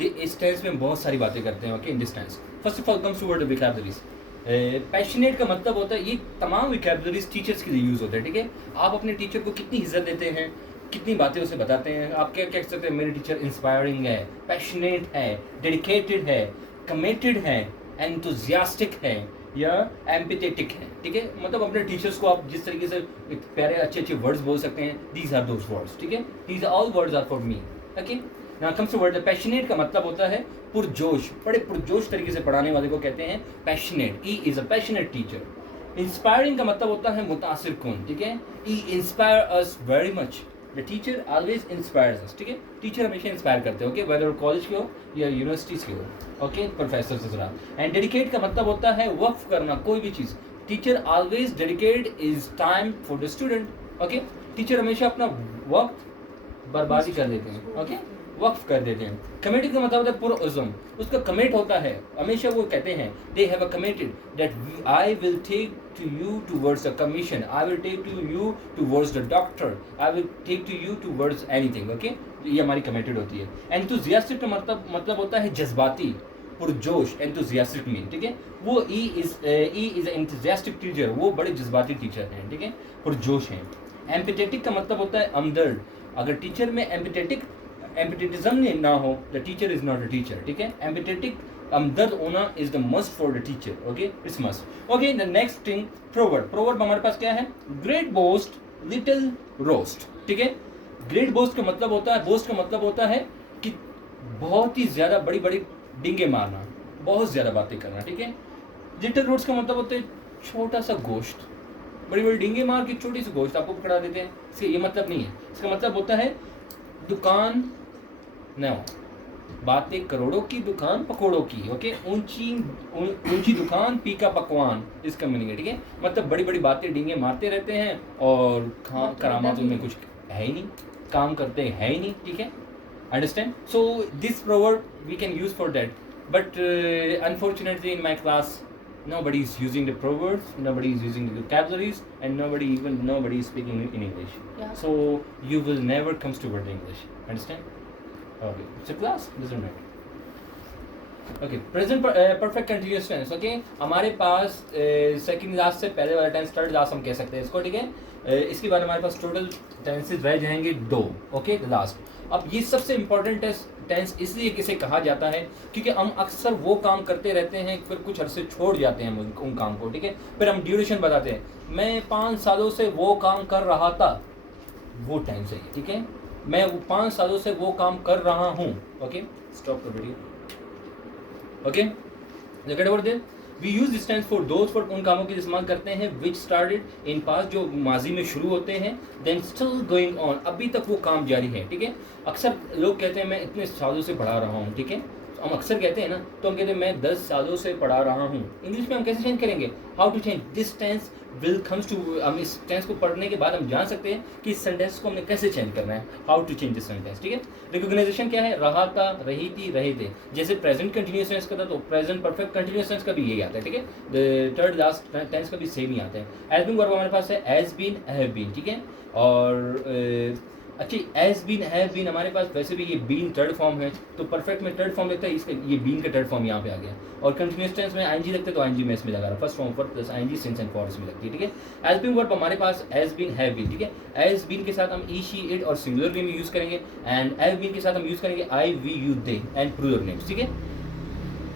इस टेंस में बहुत सारी बातें करते हैं. Okay, in this tense first of all comes to word vocabularies. Passionate का मतलब होता है, ये तमाम विकैबुलरीज टीचर्स के लिए यूज़ होते हैं. ठीक है, आप अपने टीचर को कितनी इज्जत देते हैं, कितनी बातें उसे बताते हैं. आप क्या कह सकते हैं, मेरे टीचर इंस्पायरिंग है, पैशनेट है, डेडिकेटेड है, कमिटेड है, एंथुजियास्टिक है या एम्पैथेटिक है. ठीक है, मतलब अपने टीचर्स को आप जिस तरीके से प्यारे अच्छे अच्छे वर्ड्स बोल सकते हैं, दीज आर दोज वर्ड्स. ठीक है, these all words are for me. Okay, now comes to word. Passionate का मतलब होता है पुरजोश, बड़े पुरजोश तरीके से पढ़ाने वाले को कहते हैं passionate. He is a passionate teacher. Inspiring का मतलब होता है मुतासिर कुन. ठीक है, he inspire us very much. The teacher always inspires us. ठीक है, टीचर हमेशा इंस्पायर करते हैं. ओके, वेदर कॉलेज के हो या यूनिवर्सिटीज के हो. ओके, प्रोफेसर से जरा. एंड डेडिकेट का मतलब होता है वक्फ करना कोई भी चीज़. Teacher always dedicate is time for the student. Okay, teacher हमेशा अपना वक्त बर्बादी कर देते हैं. ओके, वक्फ कर देते हैं. कमिटेड का मतलब होता है पुरअज़्म. उसका कमिट होता है, हमेशा वो कहते हैं they have a committed that I will take to you towards a commission, I will take to you towards the doctor, I will take to you towards anything. Okay, ये हमारी कमिटेड होती है. एंथुजियास्टिक का मतलब होता है जज्बाती, पुरजोश, enthusiastic mean. ठीक है, वो ई इज एंथुजियास्टिक टीचर, वो बड़े जज्बाती टीचर हैं. ठीक है, पुरजोश हैं. एम्पैथेटिक का मतलब होता है हमदर्द. अगर टीचर में एम्पैथेटिज्म ना हो, the teacher is not a teacher. ठीक है, एम्पैथेटिक हमदर्द होना is the must for the teacher. Okay, it's must. Okay, the next thing proverb. Proverb हमारे पास क्या है? Great boast, little roast. ठीक है, ग्रेट बोस्ट का मतलब होता है कि बहुत ही ज़्यादा बड़ी बड़ी डींगे मारना, बहुत ज़्यादा बातें करना. ठीक है, लिटिल रोस्ट का मतलब होता है छोटा सा गोश्त. बड़ी बड़ी डींगे मार के छोटी सी गोश्त आपको पकड़ा देते हैं. इसका ये मतलब नहीं है. इसका मतलब होता है दुकान न हो, बातें करोड़ों की, दुकान पकौड़ों की. ओके, ऊंची दुकान, पीका पकवान, इसका मीनिंग है. ठीक है, मतलब बड़ी बड़ी बातें डींगे मारते रहते हैं और करामात उनमें कुछ है ही नहीं, काम करते हैं ही नहीं. ठीक है, understand? So this proverb we can use for that, but unfortunately in my class nobody is using the proverbs, nobody is using the vocabularies, and nobody is speaking in English. Yeah. So you will never comes to word English. Understand? Okay, it's a class, doesn't matter. Okay, present perfect continuous tense. Okay, हमारे पास second last से पहले वाला tense third last हम कह सकते हैं इसको. ठीक है, इसके बाद हमारे पास टोटल टेंसेज रह जाएंगे 2. Okay, last. अब ये सबसे इम्पोर्टेंट टेंस इसलिए किसे कहा जाता है क्योंकि हम अक्सर वो काम करते रहते हैं, फिर कुछ अरसे छोड़ जाते हैं उन काम को. ठीक है, फिर हम ड्यूरेशन बताते हैं. मैं 5 सालों से वो काम कर रहा था, वो टेंस है. ठीक है, मैं वो 5 सालों से वो काम कर रहा हूँ. Okay, stop the video. Okay, get over there. We use this tense for those for उन कामों के इस्तेमाल करते हैं विच स्टार्टेड इन पास्ट, जो माजी में शुरू होते हैं, देन स्टिल गोइंग ऑन, अभी तक वो काम जारी है. ठीक है, अक्सर लोग कहते हैं मैं इतने सालों से पढ़ा रहा हूँ. ठीक है, हम अक्सर कहते हैं ना, तो हम कहते हैं मैं 10 सालों से पढ़ा रहा हूँ. इंग्लिश में हम कैसे चेंज करेंगे? How to change this tense will comes to. हम इस टेंस को पढ़ने के बाद हम जान सकते हैं कि इस सेंटेंस को हमने कैसे चेंज करना है. How to change this sentence. ठीक है, रिकॉग्नाइजेशन क्या है? रहा था, रही थी, रहे थे. जैसे प्रेजेंट कंटिन्यूअस टेंस का था तो प्रेजेंट परफेक्ट कंटिन्यूअस टेंस का भी यही आता है. ठीक है, थर्ड लास्ट टेंस का भी सेम ही आता है. हैज बीन वर्ब हमारे पास है हैज बीन, हैव बीन. ठीक है, और अच्छी हैज बीन, हैव बीन हमारे पास वैसे भी ये बीन थर्ड फॉर्म है, तो परफेक्ट में थर्ड फॉर्म लगता है, इसका ये बीन का थर्ड फॉर्म यहाँ पे आ गया. और कंटिन्यूअस टेंस में आईएनजी लगता है तो आईएनजी में इसमें लगा रहा, फर्स्ट फॉर्म पर plus ING since and for इसमें लगती है. ठीक है, हैज बीन वर्ब हमारे पास हैज बीन, हैव बीन. ठीक है, हैज बीन के साथ हम ई, शी, इट और सिंगुलर नेम यूज करेंगे, एंड हैव बीन के साथ हम यूज करेंगे I, we, you, they and plural names. ठीक है,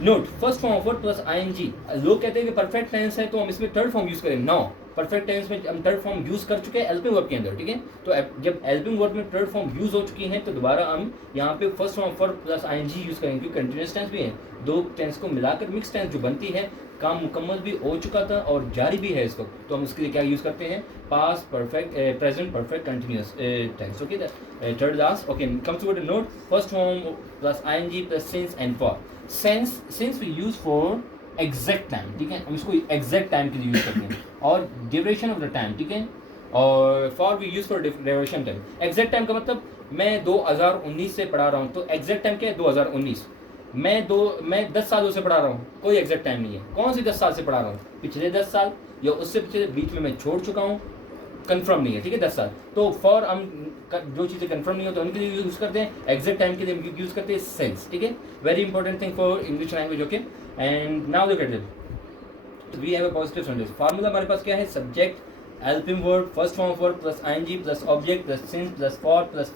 note, first form of verb plus ING. लोग कहते हैं कि परफेक्ट टेंस है तो हम इसमें थर्ड फॉर्म यूज करें. नो, परफेक्ट टेंस में हम थर्ड फॉर्म यूज कर चुके हैं हेल्पिंग वर्ब के अंदर. ठीक है, तो जब हेल्पिंग वर्ब में थर्ड फॉर्म यूज हो चुकी है तो दोबारा हम यहाँ पे first form of verb plus ING use करेंगे, क्योंकि कंटिन्यूअस टेंस भी है. 2 टेंस को मिलाकर मिक्स टेंस जो बनती है, काम मुकम्मल भी हो चुका था और जारी भी है इस वक्त, तो हम उसके लिए क्या यूज करते हैं? Past perfect, present perfect continuous tense. Okay, third last. Okay, comes to the note, first form plus ING plus since and for. Since we use for exact time. ठीक है, हम इसको एग्जैक्ट टाइम के लिए use करते हैं, और duration of the time. ठीक है, और for we use for duration time. Exact time का मतलब मैं 2019 से पढ़ा रहा हूँ, तो एग्जैक्ट टाइम क्या है? 2019. मैं 10 सालों से पढ़ा रहा हूँ, कोई एग्जैक्ट टाइम नहीं है. कौन सी 10 साल से पढ़ा रहा हूँ? पिछले 10 साल या उससे पिछले, बीच में मैं छोड़ चुका हूँ. कंफर्म नहीं है, ठीक है, 10 साल। तो फॉर हम जो चीज़ें कंफर्म नहीं होती उनके लिए यूज़ करते हैं, एग्जैक्ट टाइम के लिए यूज़ करते हैं सेंस, ठीक है, very important thing for English language, okay. And now look at this, we have a positive sentence. Formula हमारे पास क्या है, subject helping word first form of word plus ING plus object plus since plus for plus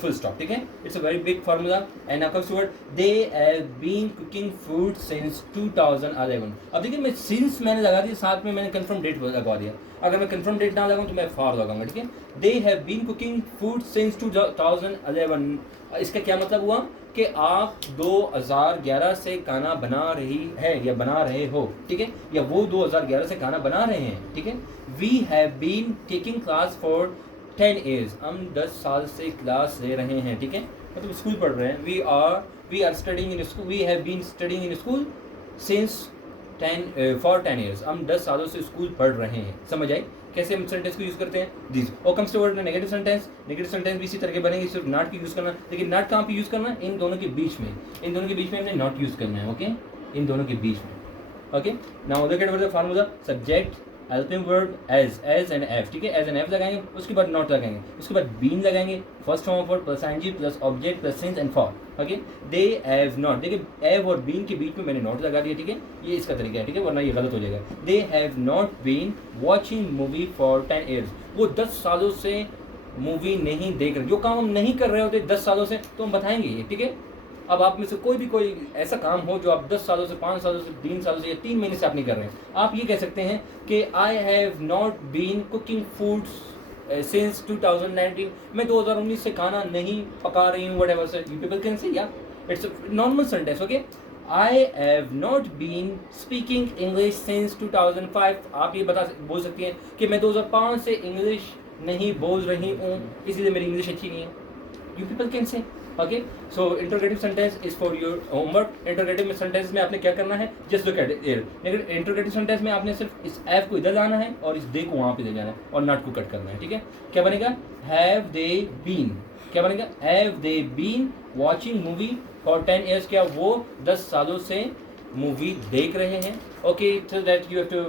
full stop, ठीक है, it's a very big formula. And now comes to word, they have been cooking food since 2011। अब देखिए मैं since मैंने लगा दिया, साथ में मैंने कंफर्म डेट लगा दिया। अगर मैं कंफर्म डेट ना लगाऊं तो मैं फॉर लगाऊंगा, ठीक है। They have been cooking food since 2011, इसका क्या मतलब हुआ कि आप 2011 से खाना बना रही है या बना रहे हो, ठीक है, या वो 2011 से खाना बना रहे हैं, ठीक है। We have been taking class for 10 years, हम 10 साल से क्लास ले रहे हैं, ठीक है, मतलब स्कूल पढ़ रहे हैं। We are studying in school, we have been studying in school since 10 years, हम 10 सालों से स्कूल पढ़ रहे हैं। समझ आई कैसे हम सेंटेंस को यूज़ करते हैं, दिस। और comes to word negative sentence, negative sentence भी इसी तरह के बनेंगे, सिर्फ नॉट की यूज़ करना। लेकिन नॉट कहाँ पे यूज़ करना, इन दोनों के बीच में, इन दोनों के बीच में हमने नॉट यूज़ करना है, ओके, इन दोनों के बीच में, okay. Now look at the formula, subject helping word as and F, ठीक है, एज एंड एफ लगाएंगे, उसके बाद नॉट लगाएंगे, उसके बाद बीन लगाएंगे, first form of word plus ING plus object plus since and for, okay. They have not, देखिए एव और बीन के बीच में मैंने नॉट लगा दिया, ठीक है, ये इसका तरीका है, ठीक है, वरना ये गलत हो जाएगा। They have not been watching movie for 10 years, वो 10 सालों से मूवी नहीं देख रहे। जो काम हम नहीं कर रहे होते 10 सालों से तो हम बताएंगे ये, ठीक है। अब आप में से कोई ऐसा काम हो जो आप 10 सालों से, 5 सालों से, 3 सालों से या 3 महीने से आप नहीं कर रहे हैं, आप ये कह सकते हैं कि I have not been cooking foods since 2019, मैं 2019 से खाना नहीं पका रही हूँ, व्हाटएवर से यू पीपल कैन से, या it's normal sentence, okay. I have not been speaking English since 2005, आप ये बोल सकती हैं कि मैं 2005 से इंग्लिश नहीं बोल रही हूँ, इसीलिए मेरी इंग्लिश अच्छी नहीं है, यू पीपल कैन से, okay. So interrogative sentence is for your homework. Interrogative sentence में आपने क्या करना है, जस्ट लुक एट इट। लेकिन इंटरोगेटिव सेंटेंस में आपने सिर्फ इस एफ को इधर लाना है और इस दे को वहाँ पे ले जाना है और नॉट को कट करना है, ठीक है। क्या बनेगा, हैव दे बीन, क्या बनेगा, have they been watching movie for 10 years, क्या वो 10 सालों से मूवी देख रहे हैं, okay. so that you have to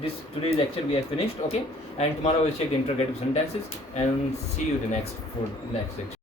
this today's lecture we have finished, okay, and tomorrow we'll check the interrogative sentences and see you the next section.